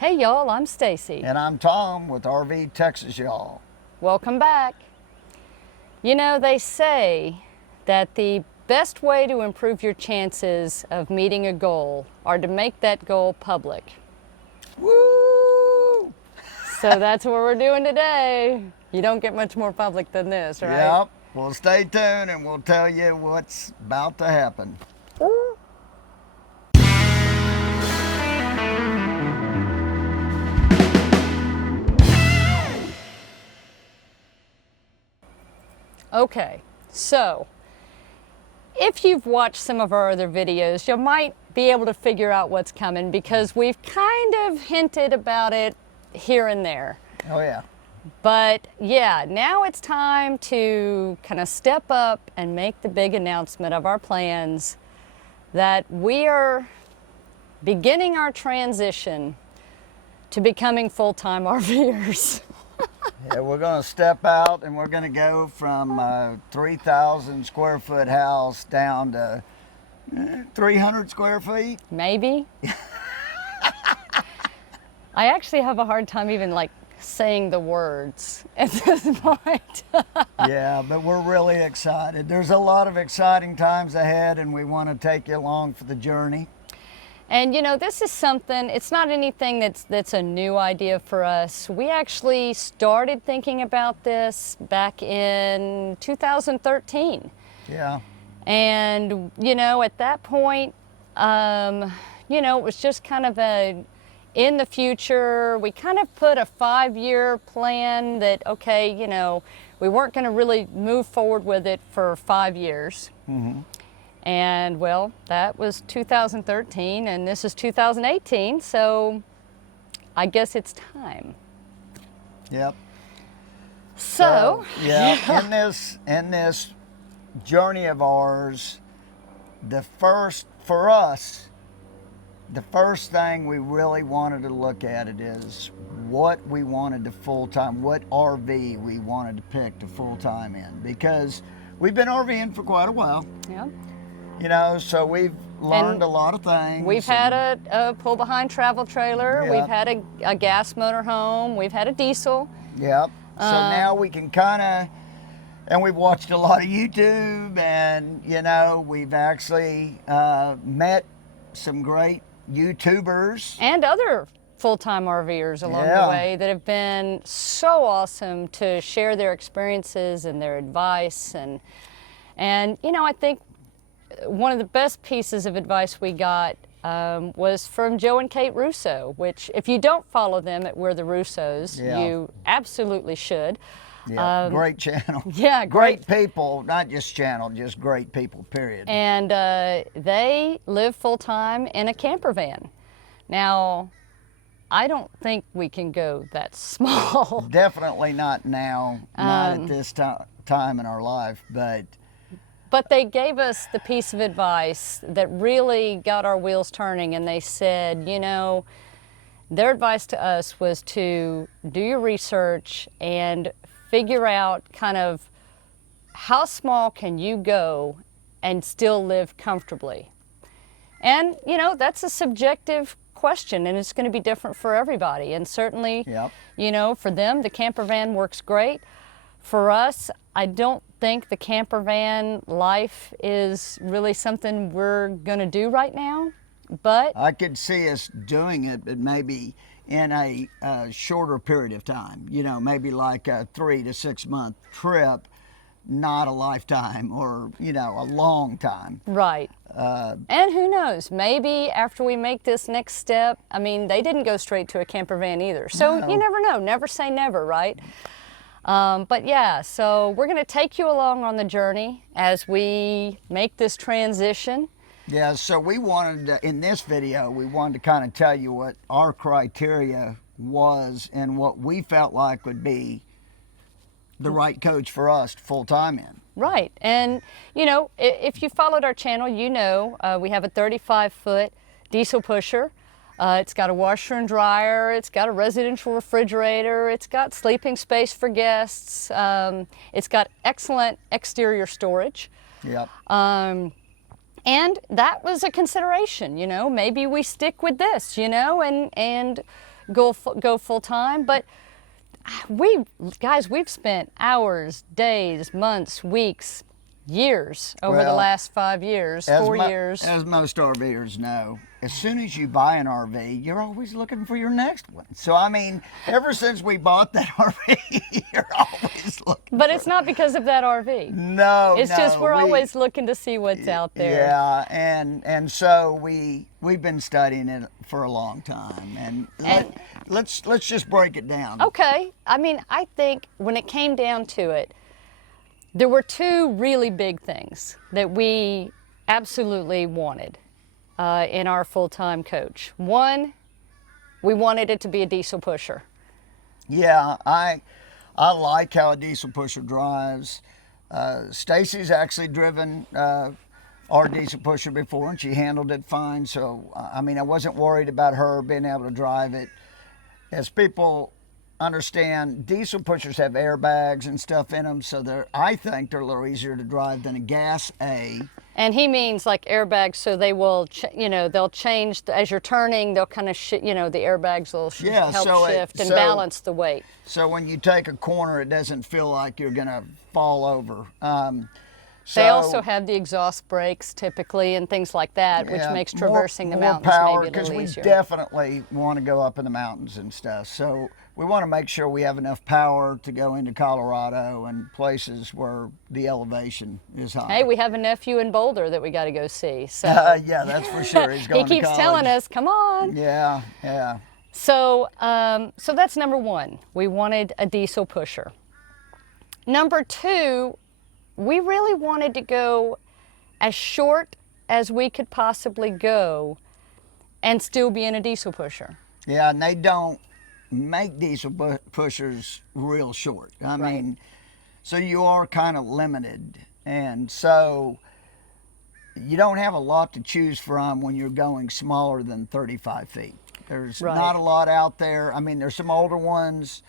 Hey y'all, I'm Stacy. And I'm Tom with RV Texas, y'all. Welcome back. You know, they say that the best way to improve your chances of meeting a goal are to make that goal public. Woo! So that's what we're doing today. You don't get much more public than this, right? Yep. Well, stay tuned and we'll tell you what's about to happen. Okay, so if you've watched some of our other videos, you might be able to figure out what's coming because we've kind of hinted about it here and there. Oh, yeah. But yeah, now it's time to kind of step up and make the big announcement of our plans that we are beginning our transition to becoming full-time RVers. Yeah, we're going to step out and we're going to go from a 3,000 square foot house down to 300 square feet. Maybe. I actually have a hard time even like saying the words at this point. Yeah, but we're really excited. There's a lot of exciting times ahead and we want to take you along for the journey. And you know, this is something, it's not anything that's a new idea for us. We actually started thinking about this back in 2013. Yeah. And, you know, at that point, you know, it was just kind of in the future, we kind of put a 5-year plan that, okay, you know, we weren't going to really move forward with it for 5 years. Mm-hmm. And well, that was 2013 and this is 2018, so I guess it's time. Yep. So yeah, in this journey of ours, for us, the first thing we really wanted to look at it is what we wanted to full-time, what RV we wanted to pick to full-time in, because we've been RVing for quite a while. Yeah. You know, so we've learned a lot of things. We've had a pull-behind travel trailer. Yep. We've had a gas motor home. We've had a diesel. Yep. So now we can kind of, and we've watched a lot of YouTube, and, you know, we've actually met some great YouTubers. And other full-time RVers along the way that have been so awesome to share their experiences and their advice. And you know, I think one of the best pieces of advice we got was from Joe and Kate Russo, which if you don't follow them at We're the Russos, you absolutely should. Yeah, great channel. Yeah, great people, not just channel, just great people, period. And they live full-time in a camper van. Now, I don't think we can go that small. Definitely not now, not at this time in our life, But they gave us the piece of advice that really got our wheels turning, and they said, you know, their advice to us was to do your research and figure out kind of how small can you go and still live comfortably. And, you know, that's a subjective question, and it's going to be different for everybody. And certainly, you know, for them, the camper van works great. For us, I don't think the camper van life is really something we're going to do right now, but I could see us doing it, but maybe in a shorter period of time, you know, maybe like a 3 to 6 month trip, not a lifetime or, you know, a long time. Right. And who knows, maybe after we make this next step, I mean, they didn't go straight to a camper van either. So you never know, never say never, right? But yeah, so we're going to take you along on the journey as we make this transition. Yeah, so we wanted to, in this video, we wanted to kind of tell you what our criteria was and what we felt like would be the right coach for us full-time in. Right, and you know, if you followed our channel, you know we have a 35-foot diesel pusher. It's got a washer and dryer, it's got a residential refrigerator, it's got sleeping space for guests, it's got excellent exterior storage. Yep. And that was a consideration, you know, maybe we stick with this, you know, and go full time, but we've spent hours, days, months, weeks, years over the Well, last 5 years, 4 years. As most RVers know, as soon as you buy an RV, you're always looking for your next one. So, I mean, ever since we bought that RV, you're always looking. But it's not because of that RV. No, It's no, just we're always looking to see what's out there. Yeah, and so we've been studying it for a long time, and let's just break it down. Okay. I mean, I think when it came down to it, there were two really big things that we absolutely wanted in our full-time coach. One, we wanted it to be a diesel pusher. Yeah, I like how a diesel pusher drives. Stacy's actually driven our diesel pusher before, and she handled it fine. So, I mean, I wasn't worried about her being able to drive it. As people understand, diesel pushers have airbags and stuff in them, so I think they're a little easier to drive than a gas A. And he means like airbags, so they will, they'll change as you're turning. They'll kind of, the airbags will help shift and balance the weight. So when you take a corner, it doesn't feel like you're gonna fall over. They also have the exhaust brakes typically and things like that, which makes traversing the mountains maybe a little easier. Because we definitely want to go up in the mountains and stuff. So we want to make sure we have enough power to go into Colorado and places where the elevation is high. Hey, we have a nephew in Boulder that we got to go see. So yeah, that's for sure. He's going he keeps to telling us, "Come on." Yeah, yeah. So, so that's number one. We wanted a diesel pusher. Number two, we really wanted to go as short as we could possibly go and still be in a diesel pusher. Yeah, and they don't make diesel pushers real short. I mean, so you are kind of limited. And so you don't have a lot to choose from when you're going smaller than 35 feet. There's not a lot out there. I mean, there's some older ones.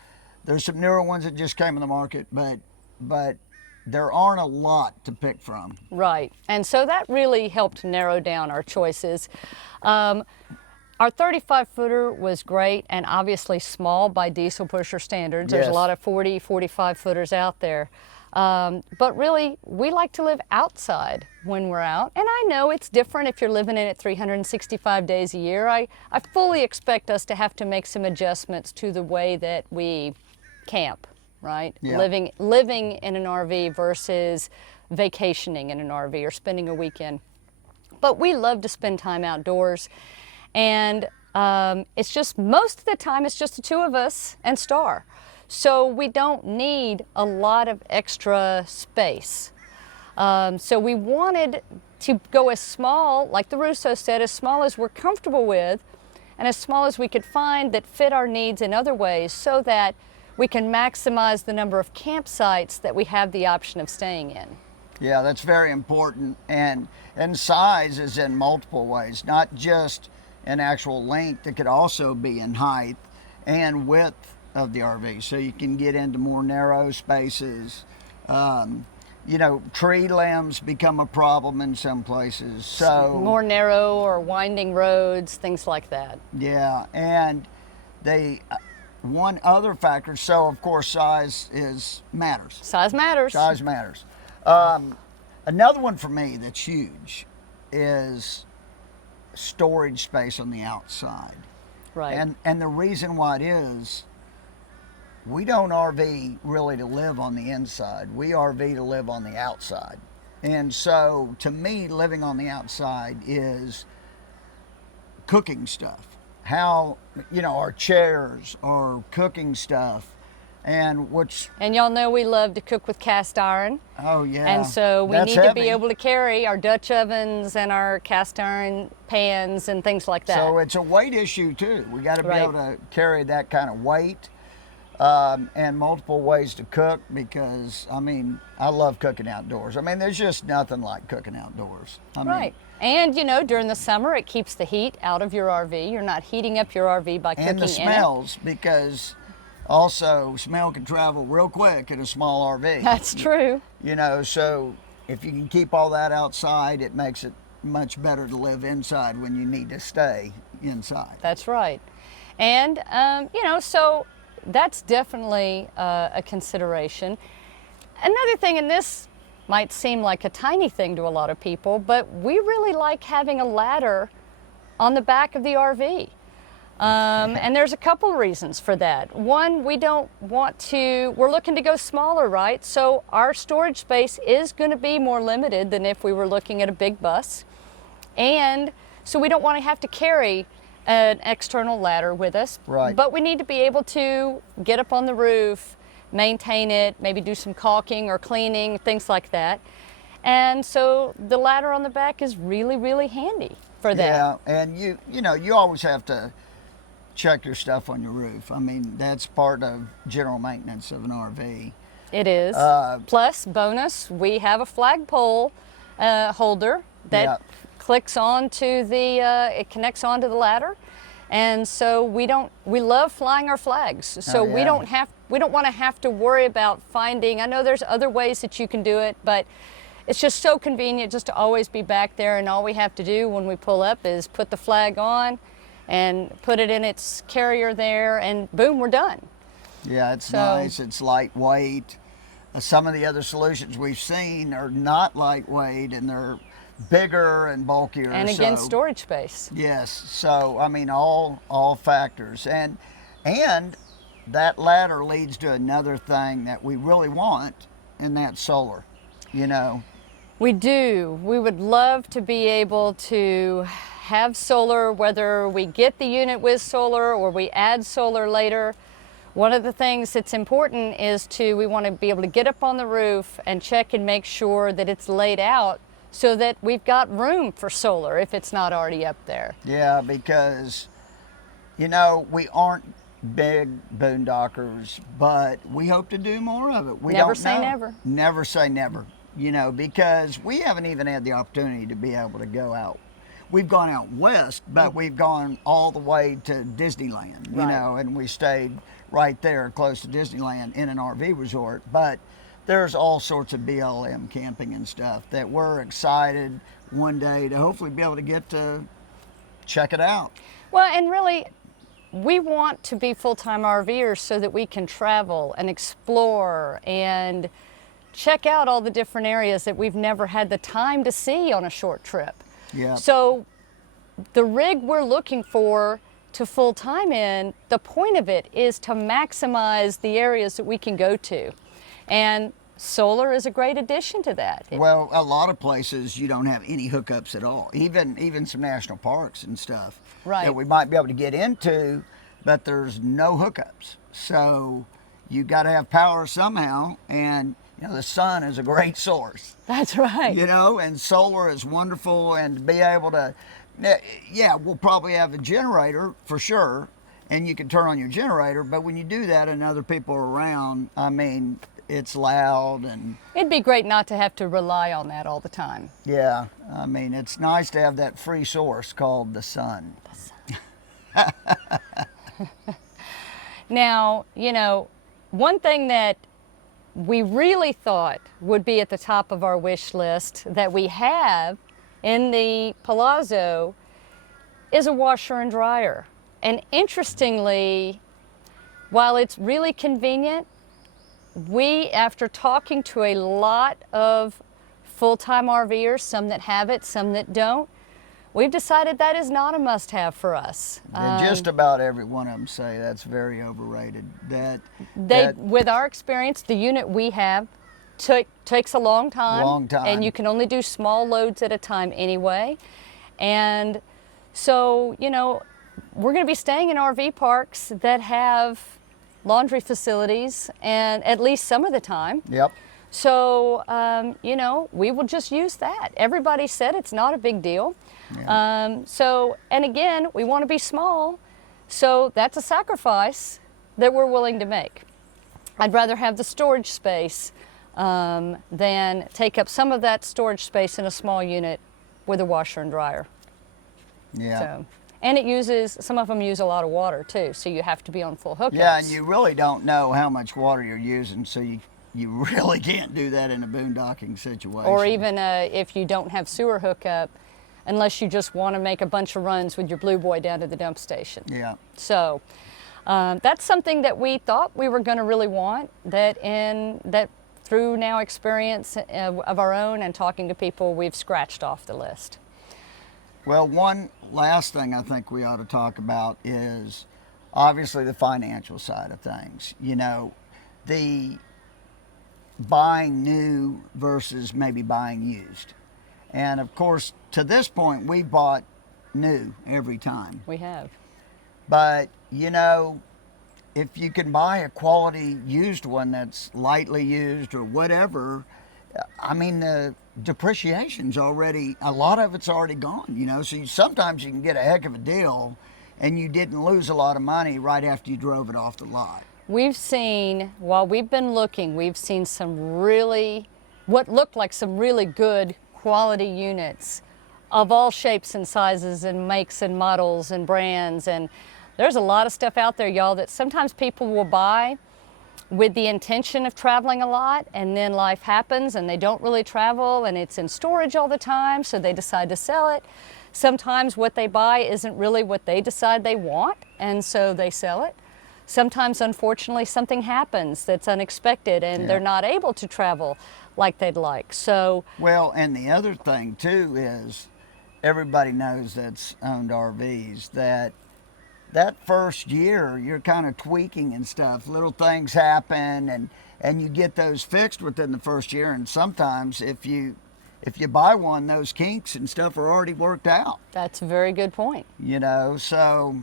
There's some newer ones that just came in the market, but there aren't a lot to pick from. Right, and so that really helped narrow down our choices. Our 35-footer was great and obviously small by diesel pusher standards. There's a lot of 40, 45 footers out there. But really, we like to live outside when we're out. And I know it's different if you're living in it 365 days a year. I fully expect us to have to make some adjustments to the way that we camp. Right? Yeah. Living in an RV versus vacationing in an RV or spending a weekend. But we love to spend time outdoors. And it's just, most of the time, it's just the two of us and Star. So we don't need a lot of extra space. So we wanted to go as small, like the Russo said, as small as we're comfortable with and as small as we could find that fit our needs in other ways so that we can maximize the number of campsites that we have the option of staying in. Yeah, that's very important. And size is in multiple ways, not just in actual length. It could also be in height and width of the RV. So you can get into more narrow spaces. Tree limbs become a problem in some places. So more narrow or winding roads, things like that. Yeah, and one other factor, so of course size matters. Size matters. Size matters. Another one for me that's huge is storage space on the outside. Right. And the reason why it is, we don't RV really to live on the inside. We RV to live on the outside. And so to me, living on the outside is cooking stuff. How, our chairs, our cooking stuff, and y'all know we love to cook with cast iron. Oh yeah. And so we That's need to be heavy. able to carry our Dutch ovens and our cast iron pans and things like that. So it's a weight issue too. We got to be able to carry that kind of weight, and multiple ways to cook, because I love cooking outdoors. There's just nothing like cooking outdoors. And during the summer, it keeps the heat out of your RV. You're not heating up your RV by cooking in it. And the smells, because also smell can travel real quick in a small RV. That's true. So if you can keep all that outside, it makes it much better to live inside when you need to stay inside. That's right. And, you know, so that's definitely a consideration. Another thing, and this might seem like a tiny thing to a lot of people, but we really like having a ladder on the back of the RV. And there's a couple reasons for that. One, we don't want to, we're looking to go smaller, right? So our storage space is going to be more limited than if we were looking at a big bus. And so we don't want to have to carry an external ladder with us. Right. But we need to be able to get up on the roof, maintain it, maybe do some caulking or cleaning, things like that. And so the ladder on the back is really, really handy for that. Yeah, and you know, you always have to check your stuff on your roof. I mean, that's part of general maintenance of an RV. It is. Plus, bonus, we have a flagpole holder that Yeah. clicks onto the, it connects onto the ladder. And so we love flying our flags. So we yeah. don't want to have to worry about finding, I know there's other ways that you can do it, but it's just so convenient just to always be back there, and all we have to do when we pull up is put the flag on and put it in its carrier there, and boom, we're done. Yeah, it's So- nice. It's lightweight. Some of the other solutions we've seen are not lightweight, and they're bigger and bulkier. And again, so- storage space. Yes. So I mean, all factors, and that ladder leads to another thing that we really want, and that's solar. You know. We do. We would love to be able to have solar, whether we get the unit with solar or we add solar later. One of the things that's important is we want to be able to get up on the roof and check and make sure that it's laid out so that we've got room for solar if it's not already up there. Yeah, because, you know, we aren't big boondockers, but we hope to do more of it. We Never don't say know. never. Never say never, you know, because we haven't even had the opportunity to be able to go out. We've gone out west, but we've gone all the way to Disneyland, you Right. know, and we stayed right there close to Disneyland in an RV resort. But there's all sorts of BLM camping and stuff that we're excited one day to hopefully be able to get to check it out. Well, and really, we want to be full-time RVers so that we can travel and explore and check out all the different areas that we've never had the time to see on a short trip. Yeah. So the rig we're looking for to full-time in, the point of it is to maximize the areas that we can go to. And solar is a great addition to that. Well, a lot of places you don't have any hookups at all. Even some national parks and stuff Right. that we might be able to get into, but there's no hookups. So you got to have power somehow, and you know the sun is a great source. That's right. You know, and solar is wonderful, and to be able to, yeah, we'll probably have a generator for sure, and you can turn on your generator. But when you do that and other people are around, I mean, it's loud and It'd be great not to have to rely on that all the time. yeah, I mean, it's nice to have that free source called the sun. Now, you know, one thing that we really thought would be at the top of our wish list that we have in the Palazzo is a washer and dryer. And interestingly, while it's really convenient, we, after talking to a lot of full-time RVers, some that have it, some that don't, we've decided that is not a must-have for us. And just about every one of them say that's very overrated. With our experience, the unit we have takes a long time. Long time. And you can only do small loads at a time anyway. And so, you know, we're going to be staying in RV parks that have laundry facilities, and at least some of the time. Yep. So, you know, we will just use that. Everybody said it's not a big deal. Yeah. And again, we want to be small, so that's a sacrifice that we're willing to make. I'd rather have the storage space than take up some of that storage space in a small unit with a washer and dryer. Yeah. So, and some of them use a lot of water too, so you have to be on full hookups. Yeah, and you really don't know how much water you're using, so you really can't do that in a boondocking situation. Or even if you don't have sewer hookup, unless you just want to make a bunch of runs with your Blue Boy down to the dump station. Yeah. So that's something that we thought we were going to really want, that through now experience of our own and talking to people, we've scratched off the list. Well, one last thing I think we ought to talk about is obviously the financial side of things. You know, the buying new versus maybe buying used. And of course, to this point, we bought new every time. We have. But, you know, if you can buy a quality used one that's lightly used or whatever, I mean, the depreciation's already, a lot of it's already gone, you know. So sometimes you can get a heck of a deal and you didn't lose a lot of money right after you drove it off the lot. We've seen, while we've been looking, we've seen some really, what looked like some really good quality units of all shapes and sizes and makes and models and brands. And there's a lot of stuff out there, y'all, that sometimes people will buy with the intention of traveling a lot, and then life happens and they don't really travel and it's in storage all the time, so they decide to sell it. Sometimes what they buy isn't really what they decide they want, and so they sell it. Sometimes, unfortunately, something happens that's unexpected and they're not able to travel like they'd like. So, well, and the other thing too is everybody knows that's owned RVs that first year you're kind of tweaking and stuff. Little things happen and you get those fixed within the first year, and sometimes if you buy one, those kinks and stuff are already worked out. that's a very good point. You know, so,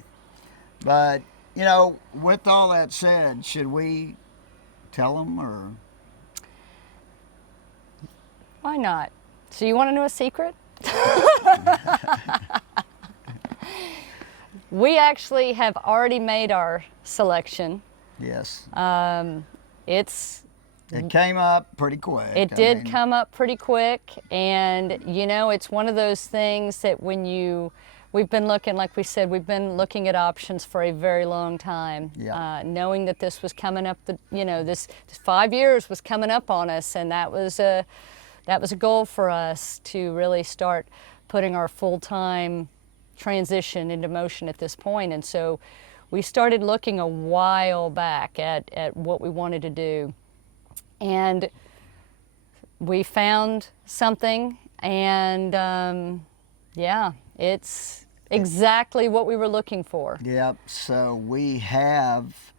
but, you know, with all that said, should we tell them or? Why not? So you want to know a secret? We actually have already made our selection. Yes. It came up pretty quick. It did come up pretty quick, and you know, it's one of those things that we've been looking, like we said, we've been looking at options for a very long time. Yeah. Knowing that this was coming up, this 5 years was coming up on us, and that was a goal for us to really start putting our full-time transition into motion at this point. And so we started looking a while back at what we wanted to do. And we found something, and it's exactly what we were looking for. Yep, so we have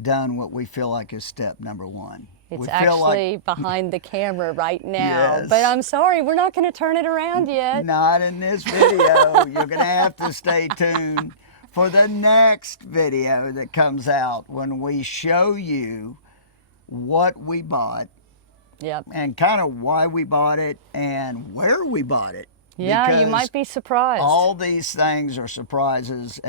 done what we feel like is step number one. It's we actually behind the camera right now, Yes. but I'm sorry, we're not going to turn it around yet. Not in this video. You're going to have to stay tuned for the next video that comes out when we show you what we bought. Yep. And kind of why we bought it and where we bought it. Yeah, you Because might be surprised. all these things are surprises,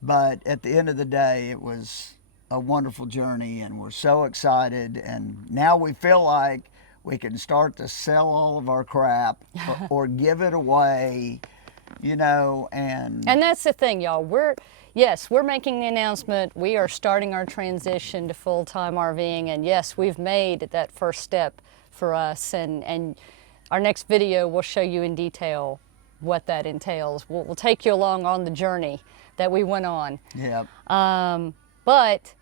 but at the end of the day, it was a wonderful journey, and we're so excited. And now we feel like we can start to sell all of our crap or give it away, you know. And that's the thing, y'all. We're making the announcement. We are starting our transition to full-time RVing, and yes, we've made that first step for us. And our next video will show you in detail what that entails. We'll take you along on the journey that we went on. yeah, But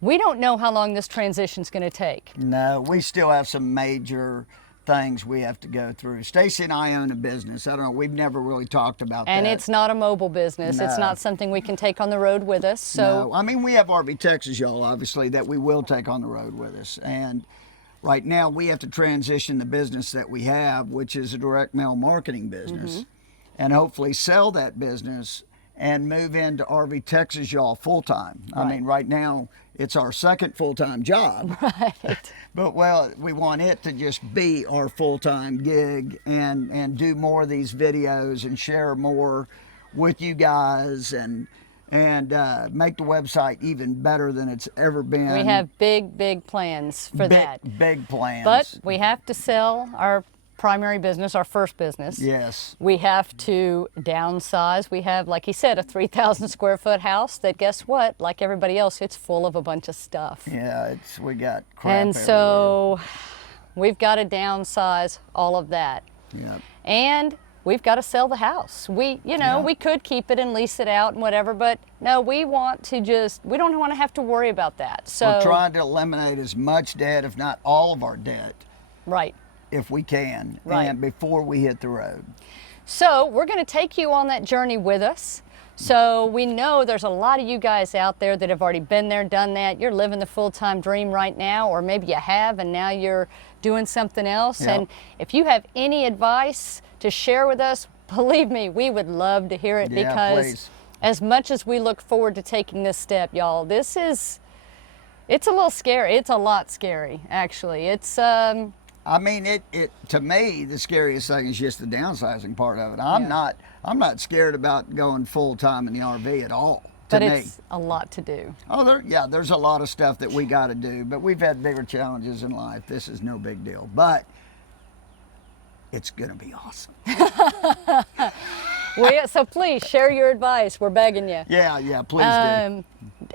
we don't know how long this transition's going to take. no, we still have some major things we have to go through. Stacy and I own a business. I don't know, we've never really talked about And that. it's not a mobile business. It's No. not something we can take on the road with us. So No, I mean, we have RV Texas, y'all, obviously, that we will take on the road with us. And right now, we have to transition the business that we have, which is a direct mail marketing business, and hopefully sell that business and move into RV Texas, y'all, full-time. I mean, right now, it's our second full-time job. Right. But, well, we want it to just be our full-time gig and do more of these videos and share more with you guys and make the website even better than it's ever been. We have big plans for that. Big plans. But we have to sell our primary business, our first business. Yes. We have to downsize. We have, like he said, a 3,000 square foot house that, guess what, like everybody else, it's full of a bunch of stuff. Yeah, we got crap And so we've got to downsize all of that. Yeah. And we've got to sell the house. We, you know, we could keep it and lease it out and whatever, but no, we want to we don't want to have to worry about that. So we're trying to eliminate as much debt, if not all of our debt, right, if we can, right, and before we hit the road. So we're going to take you on that journey with us. So we know there's a lot of you guys out there that have already been there, done that. You're living the full-time dream right now, or maybe you have and now you're doing something else. Yep. And if you have any advice to share with us, believe me, we would love to hear it, Yeah, because please. as much as we look forward to taking this step, y'all, it's a little scary. It's a lot scary, actually. It's I mean, it to me, the scariest thing is just the downsizing part of it. I'm not scared about going full time in the RV at all. But it's a lot to do. Oh, there's a lot of stuff that we got to do, but we've had bigger challenges in life. This is no big deal, but it's gonna be awesome. Well, so please share your advice. We're begging you. Yeah, please do.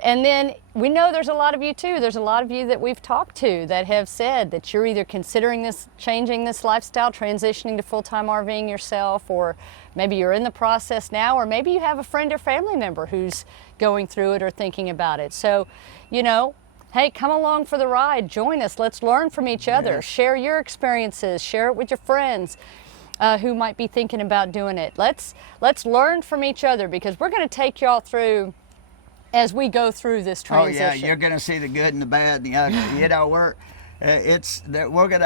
And then we know there's a lot of you too. There's a lot of you that we've talked to that have said that you're either considering changing this lifestyle, transitioning to full-time RVing yourself, or maybe you're in the process now, or maybe you have a friend or family member who's going through it or thinking about it. So, you know, hey, come along for the ride. Join us. Let's learn from each other. Yes. Share your experiences. Share it with your friends who might be thinking about doing it. Let's learn from each other, because we're going to take y'all through as we go through this transition. Oh yeah, you're going to see the good and the bad and the ugly. You know, we're going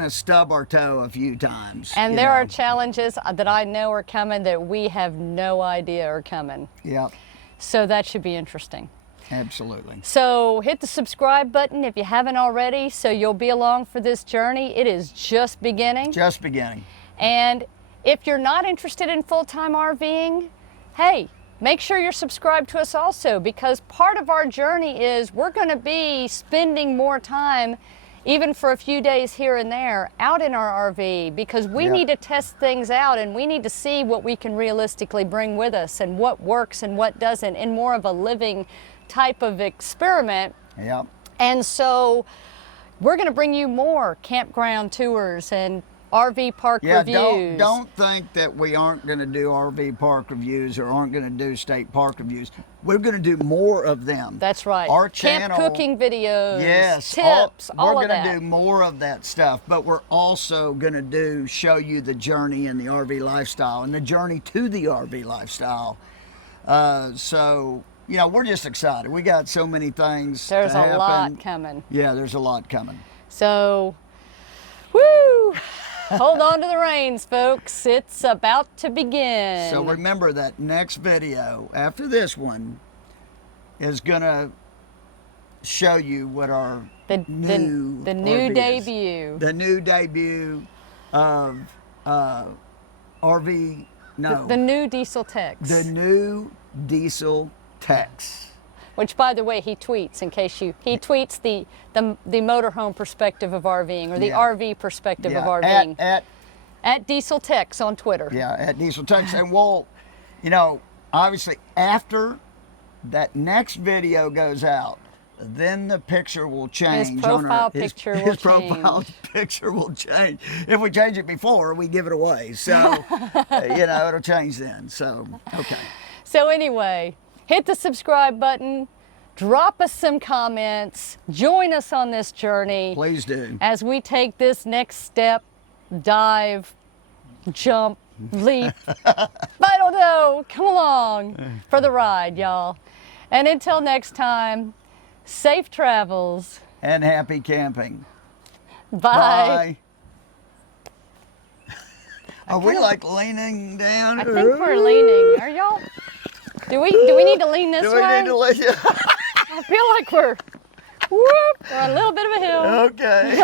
to stub our toe a few times. And there are challenges that I know are coming that we have no idea are coming. Yeah. So that should be interesting. Absolutely. So hit the subscribe button if you haven't already, so you'll be along for this journey. It is just beginning. Just beginning. And if you're not interested in full-time RVing, hey, make sure you're subscribed to us also, because part of our journey is we're going to be spending more time, even for a few days here and there, out in our RV, because we need to test things out and we need to see what we can realistically bring with us and what works and what doesn't, in more of a living type of experiment. Yeah. And so we're going to bring you more campground tours and RV park reviews. Don't think that we aren't going to do RV park reviews or aren't going to do state park reviews. We're going to do more of them. That's right. Our camp channel, cooking videos, yes, tips, all we're of that. going to do more of that stuff, but we're also going to show you the journey in the RV lifestyle and the journey to the RV lifestyle. So, you know, we're just excited. We got so many things to happen. There's a lot coming. Yeah, there's a lot coming. So, woo! Hold on to the reins, folks. It's about to begin. So remember that next video after this one is gonna show you what our new RV is. debut. The new debut of RV. No. The new Diesel Tex. The new Diesel Tex. Which, by the way, he tweets, in case he tweets the motorhome perspective of RVing, or the RV perspective of RVing. At Diesel Tex on Twitter. Yeah, at Diesel Tex. And we'll, you know, obviously after that next video goes out, then the picture will change. His profile picture will change. His profile picture will change. If we change it before, we give it away. So, you know, it'll change then. So, okay. So anyway, hit the subscribe button, drop us some comments, join us on this journey. Please do. As we take this next step, dive, jump, leap, I don't know, come along for the ride, y'all. And until next time, safe travels. And happy camping. Bye. Are we like leaning down? I think we're leaning. Are y'all? Do we need to lean this way? Do we need to lean? I feel like we're a little bit of a hill. Okay.